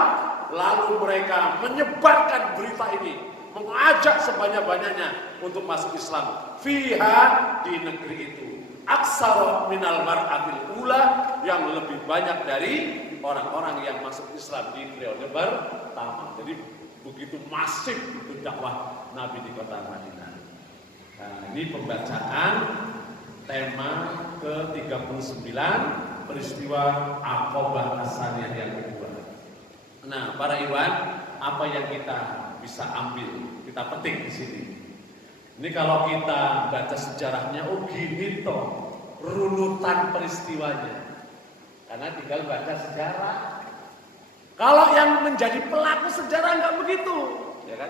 lalu mereka menyebarkan berita ini, mengajak sebanyak-banyaknya untuk masuk Islam. Fiha, di negeri itu. Aksar minal mar'atil ula, yang lebih banyak dari orang-orang yang masuk Islam di periode pertama. Jadi begitu masif itu dakwah Nabi di kota Madinah. Nah, ini pembacaan tema ke-39 peristiwa Aqabah As-Saniyah yang kedua. Nah, para iwan, apa yang kita bisa ambil, kita petik di sini. Ini kalau kita baca sejarahnya, oh gini toh runutan peristiwanya. Karena tinggal baca sejarah. Kalau yang menjadi pelaku sejarah nggak begitu, ya kan?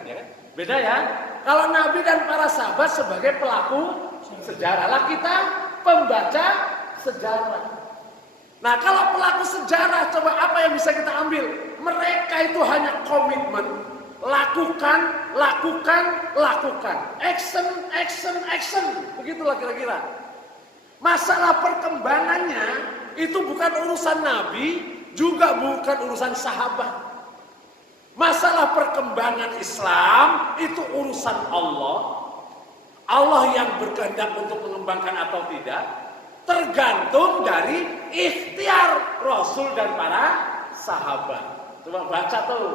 Beda ya. Kalau Nabi dan para sahabat sebagai pelaku sejarah, lah kita pembaca sejarah. Nah, kalau pelaku sejarah, coba apa yang bisa kita ambil? Mereka itu hanya komitmen, lakukan. Action. Begitulah kira-kira. Masalah perkembangannya itu bukan urusan Nabi, juga bukan urusan sahabat. Masalah perkembangan Islam itu urusan Allah. Allah yang berkehendak untuk mengembangkan atau tidak, tergantung dari ikhtiar Rasul dan para sahabat. Coba baca tuh.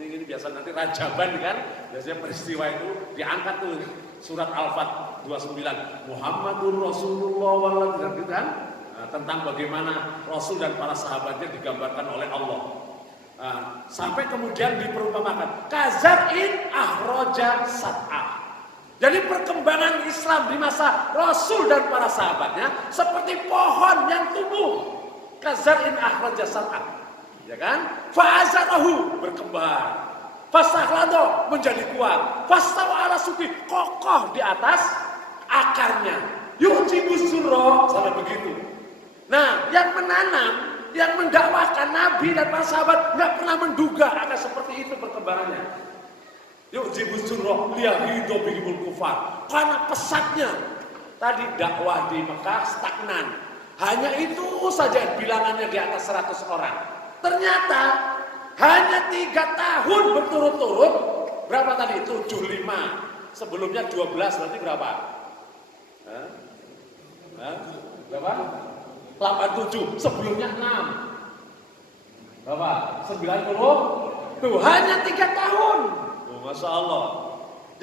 Ini biasa nanti rajaban kan, biasanya peristiwa itu diangkat tuh surat Al-Fat 29 Muhammadur Rasulullah walladzi gitu kan, tentang bagaimana Rasul dan para sahabatnya digambarkan oleh Allah. Sampai kemudian diperumpamakan kazar'in ahraja sat'ah. Jadi perkembangan Islam di masa Rasul dan para sahabatnya seperti pohon yang tumbuh kazar'in ahraja sat'ah. Ya kan? Fa'azarahu berkembang. Fasakhlado menjadi kuat. Fastawa ala suki kokoh di atas akarnya. Yujibu surro sampai begitu. Nah, yang menanam, yang mendakwahkan Nabi dan para sahabat nggak pernah menduga akan seperti itu perkembangannya. Yujibu surro liyahidu bihimul kufar. Karena pesatnya tadi dakwah di Mekah stagnan. Hanya itu saja bilangannya di atas 100 orang. Ternyata hanya 3 tahun berturut-turut, berapa tadi? 75. Sebelumnya 12, berarti berapa? Berapa? 87. Sebelumnya 6. Berapa? 90. Tuh, hanya 3 tahun. Oh, Masya Allah.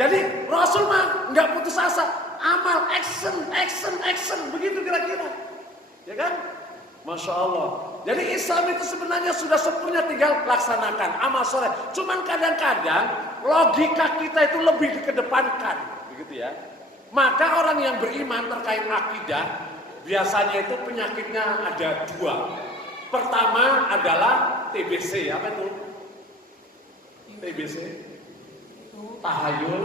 Jadi Rasul mah nggak putus asa. Amal, action. Begitu kira-kira. Ya kan? Masya Allah. Jadi Islam itu sebenarnya sudah sempurna, tinggal laksanakan amal soleh. Cuman kadang-kadang logika kita itu lebih dikedepankan, begitu ya. Maka orang yang beriman terkait akidah biasanya itu penyakitnya ada 2. Pertama adalah TBC, apa itu? TBC, tahayul,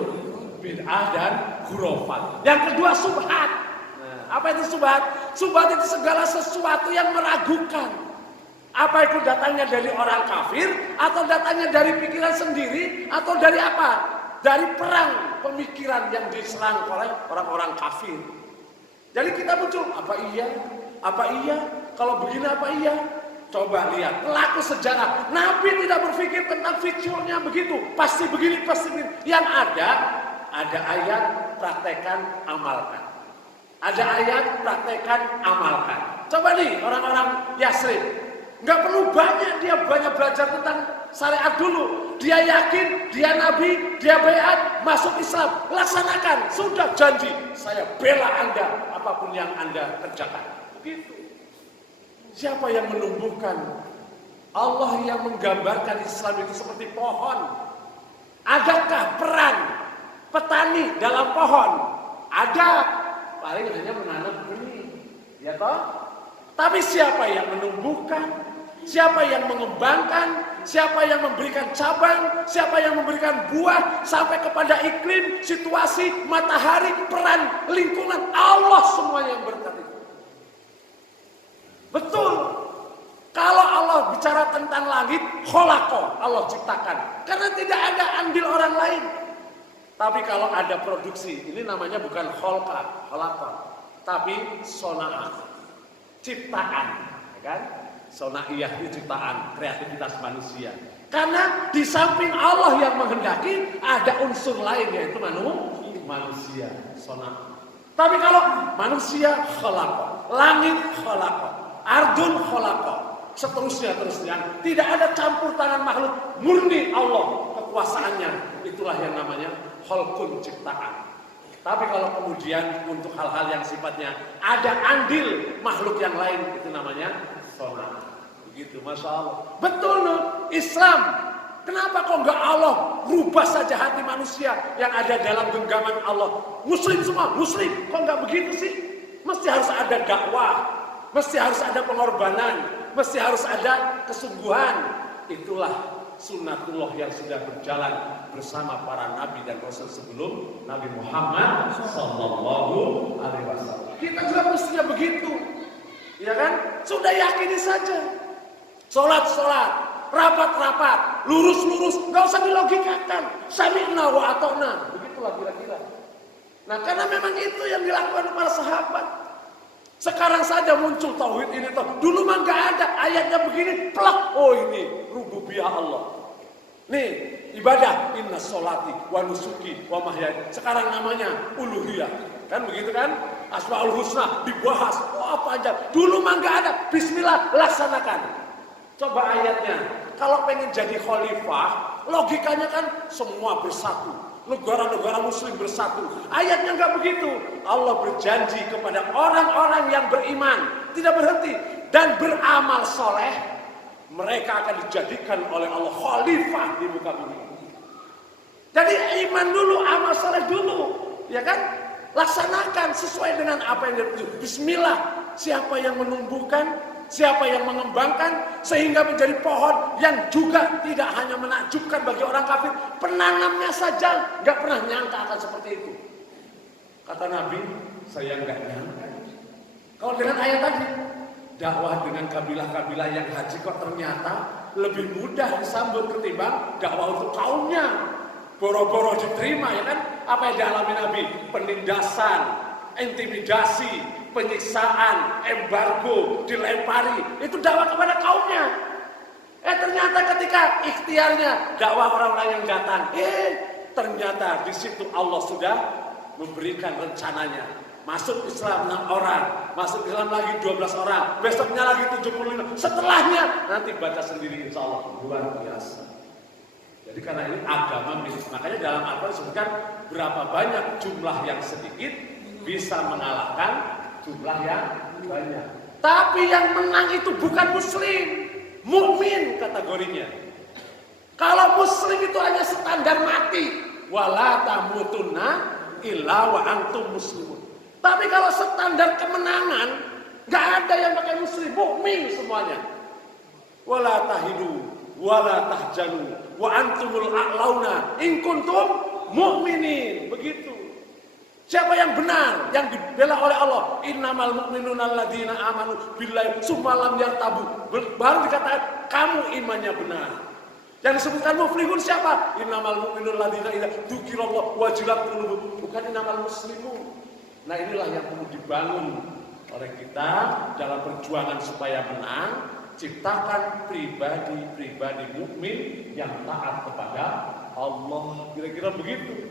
bid'ah dan khurafat. Yang kedua subhat. Apa itu subhat? Subhat itu segala sesuatu yang meragukan. Apa itu datangnya dari orang kafir, atau datangnya dari pikiran sendiri, atau dari apa? Dari perang pemikiran yang diserang oleh orang-orang kafir. Jadi kita muncul, apa iya? Kalau begini apa iya? Coba lihat, pelaku sejarah. Nabi tidak berpikir tentang fiturnya begitu. Pasti begini. Yang ada ayat, praktekkan, amalkan. Ada ayat, praktekkan, amalkan. Coba nih orang-orang Yasrib, nggak perlu dia banyak belajar tentang syariat dulu. Dia yakin, dia Nabi, dia baiat, masuk Islam, laksanakan. Sudah janji, saya bela Anda apapun yang Anda kerjakan. Begitu. Siapa yang menumbuhkan? Allah yang menggambarkan Islam itu seperti pohon. Adakah peran petani dalam pohon? Ada. Paling hanya menanam benih, ya toh? Tapi siapa yang menumbuhkan? Siapa yang mengembangkan? Siapa yang memberikan cabang? Siapa yang memberikan buah sampai kepada iklim, situasi, matahari, peran, lingkungan? Allah semuanya yang berkat itu. Betul. Kalau Allah bicara tentang langit, kholaqa, Allah ciptakan. Karena tidak ada andil orang lain. Tapi kalau ada produksi, ini namanya bukan kholaqa, tapi sona'ah, ciptaan, ya kan? Sona'iyah itu ciptaan, kreativitas manusia. Karena di samping Allah yang menghendaki, ada unsur lain yaitu manusia, sona'ah. Tapi kalau manusia kholaqa, langit kholaqa, ardun kholaqa, seterusnya. Tidak ada campur tangan makhluk, murni Allah kekuasaannya. Itulah yang namanya khalqun, ciptaan. Tapi kalau kemudian untuk hal-hal yang sifatnya ada andil makhluk yang lain, itu namanya sona'ah. Begitu, Masya Allah. Betul loh, Islam. Kenapa kok nggak Allah rubah saja hati manusia yang ada dalam genggaman Allah? Muslim semua, Muslim. Kok nggak begitu sih? Mesti harus ada dakwah, mesti harus ada pengorbanan, mesti harus ada kesungguhan. Itulah sunnatullah yang sudah berjalan bersama para nabi dan rasul sebelum Nabi Muhammad Sallallahu Alaihi Wasallam. Kita juga mestinya begitu, ya kan? Sudah yakini saja. Sholat, rapat, lurus, nggak usah dilogikakan. Sami'na wa ata'na, begitulah kira-kira. Nah, karena memang itu yang dilakukan para sahabat. Sekarang saja muncul tauhid ini toh. Dulu mah nggak ada, ayatnya begini, plak. Oh ini rububiyah Allah. Nih ibadah, inna sholati wa nusuki wa mahyaya. Sekarang namanya uluhiyah, kan begitu kan? Asmaul husna dibahas. Oh apa aja. Dulu mah nggak ada. Bismillah laksanakan. Coba ayatnya. Kalau pengen jadi khalifah, logikanya kan semua bersatu. Negara-negara muslim bersatu. Ayatnya nggak begitu. Allah berjanji kepada orang-orang yang beriman, tidak berhenti dan beramal soleh, mereka akan dijadikan oleh Allah khalifah di muka bumi. Jadi iman dulu, amal soleh dulu, ya kan? Laksanakan sesuai dengan apa yang dituju. Bismillah. Siapa yang menumbuhkan, siapa yang mengembangkan sehingga menjadi pohon yang juga tidak hanya menakjubkan bagi orang kafir, penanamnya saja nggak pernah nyangka akan seperti itu. Kata Nabi, saya nggak nyangka. Kalau dengan ayat tadi, dakwah dengan kabilah-kabilah yang haji kok ternyata lebih mudah disambut ketimbang dakwah untuk kaumnya. Boro-boro diterima, ya kan? Apa yang dialami Nabi? Penindasan, intimidasi, penyiksaan, embargo, dilempari, itu dakwah kepada kaumnya. Ternyata ketika ikhtiarnya dakwah orang-orang yang datang, ternyata di situ Allah sudah memberikan rencananya. Masuk Islam 6 orang, masuk Islam lagi 12 orang, besoknya lagi 75. Setelahnya nanti baca sendiri insya Allah, luar biasa. Jadi karena ini agama, makanya dalam Al-Quran disebutkan berapa banyak jumlah yang sedikit bisa mengalahkan jumlah yang banyak. Tapi yang menang itu bukan muslim, mukmin kategorinya. Kalau muslim itu hanya standar mati, wala tamutunna illa wa antum muslimun. Tapi kalau standar kemenangan, nggak ada yang pakai muslim, mukmin semuanya. Wala tahidu, wala tahjanu, wa antumul a'launa in kuntum mu'minin. Begitu. Siapa yang benar, yang dibela oleh Allah? Innamal mu'minuna alladzina amanu billahi tsumma lam yartabu. Baru dikatakan kamu imannya benar. Yang disebutkan muflihun siapa? Innamal mu'minuna alladzina idza dzukirallahu wajilat qulubuhum. Bukan innamal muslimun. Nah, inilah yang perlu dibangun oleh kita dalam perjuangan supaya menang. Ciptakan pribadi-pribadi mukmin yang taat kepada Allah. Kira-kira begitu.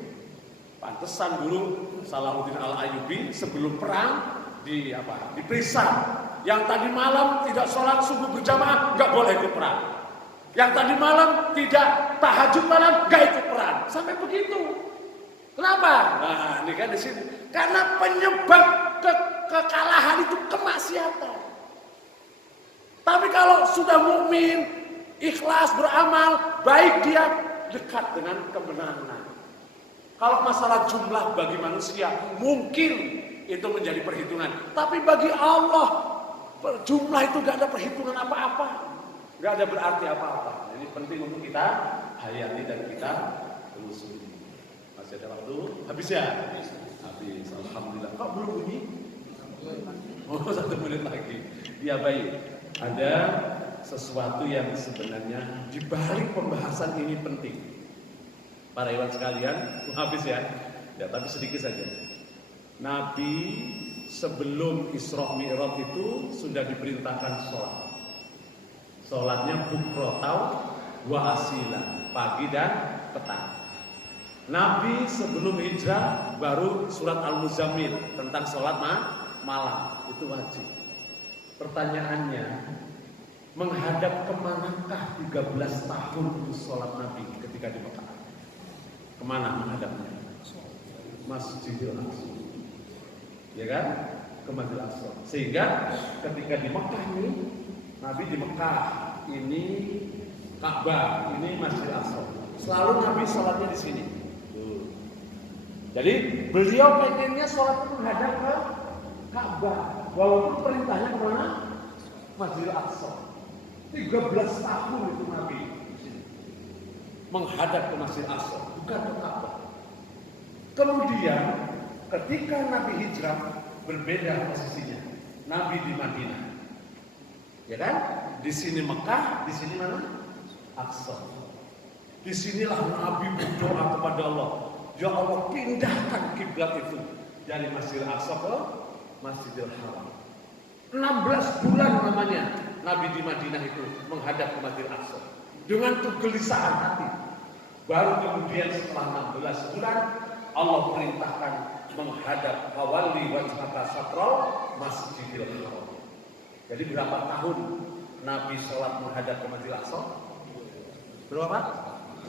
Pantesan dulu Salahuddin Al-Ayyubi sebelum perang diperiksa. Yang tadi malam tidak sholat subuh berjamaah nggak boleh ikut perang. Yang tadi malam tidak tahajud malam nggak ikut perang. Sampai begitu. Kenapa? Nah, ini kan di sini. Karena penyebab kekalahan itu kemaksiatan. Tapi kalau sudah mukmin, ikhlas beramal, baik dia dekat dengan kebenaran. Kalau masalah jumlah bagi manusia mungkin itu menjadi perhitungan, tapi bagi Allah jumlah itu gak ada perhitungan apa-apa, gak ada berarti apa-apa. Jadi penting untuk kita hayati dan kita telusuri. Masih ada waktu? Habis ya? Habis. Alhamdulillah. Kok belum bunyi? Oh, 1 menit lagi. Ya baik. Ada sesuatu yang sebenarnya di balik pembahasan ini penting. Para ikhwan sekalian, habis ya. Ya, tapi sedikit saja. Nabi sebelum Isra Mi'raj itu sudah diperintahkan sholat. Sholatnya bukrotau wa asila, pagi dan petang. Nabi sebelum hijrah baru surat Al-Muzammil tentang sholat malam, itu wajib. Pertanyaannya, menghadap kemanakah 13 tahun itu sholat Nabi ketika di Mekah? Kemana menghadapnya? Masjidil Aqsa. Ya kan? Ke Masjidil Aqsa. Sehingga ketika di Mekah ini Nabi di Mekah, ini Ka'bah, ini Masjidil Aqsa. Selalu Nabi sholatnya di sini. Jadi beliau pengennya sholat itu menghadap ke Ka'bah, walaupun perintahnya kemana? Masjidil Aqsa. 13 tahun itu Nabi di sini menghadap ke Masjidil Aqsa, bukan ke Ka'bah. Kemudian ketika Nabi hijrah berbeda posisinya. Nabi di Madinah, ya kan? Di sini Mekah, di sini mana? Aqsa. Disinilah Nabi berdoa kepada Allah. Ya Allah, pindahkan kiblat itu dari Masjidil Aqsa ke Masjidil Haram. 16 bulan namanya Nabi di Madinah itu menghadap ke Masjidil Aqsa dengan kegelisahan hati. Baru kemudian setelah 16 bulan Allah perintahkan menghadap hawali wajhaka satral Masjidil Haram. Jadi berapa tahun Nabi sholat menghadap ke Masjidil Aqsa? Berapa?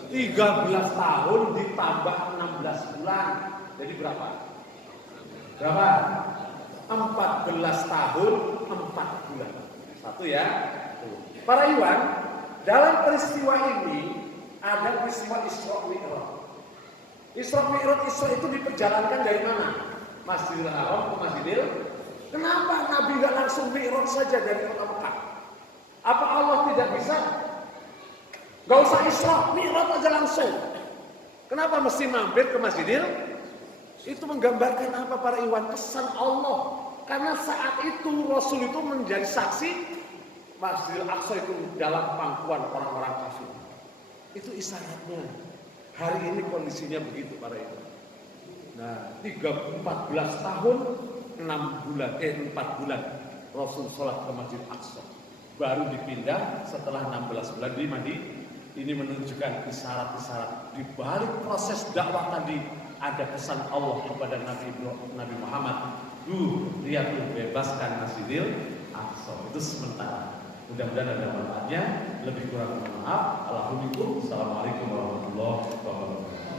13 tahun ditambah 16 bulan. Jadi berapa? Berapa? 14 tahun 4 bulan. Satu ya. Para Iwan, dalam peristiwa ini ada peristiwa Isra Mi'raj. Isra Mi'raj itu diperjalankan dari mana? Masjidil Haram ke Masjidil. Kenapa Nabi nggak langsung Mi'raj saja dari kota Mekah? Apa Allah tidak bisa? Gak usah Isra, Mi'raj aja langsung. Kenapa mesti mampir ke Masjidil? Itu menggambarkan apa para Iwan? Pesan Allah. Karena saat itu Rasul itu menjadi saksi Masjidil Aqsa itu dalam pangkuan orang-orang kafir. Itu isyaratnya. Hari ini kondisinya begitu para Iwan. Nah, 14 tahun 4 bulan Rasul sholat ke Masjidil Aqsa. Baru dipindah setelah 16 bulan di Madinah. Ini menunjukkan isyarat-isyarat di balik proses dakwah tadi ada pesan Allah kepada Nabi Muhammad. Lihat tuh, bebaskan Masjidil Aqsa. Itu sementara. Mudah-mudahan ada manfaatnya. Lebih kurang mohon maaf. Assalamualaikum warahmatullahi wabarakatuh.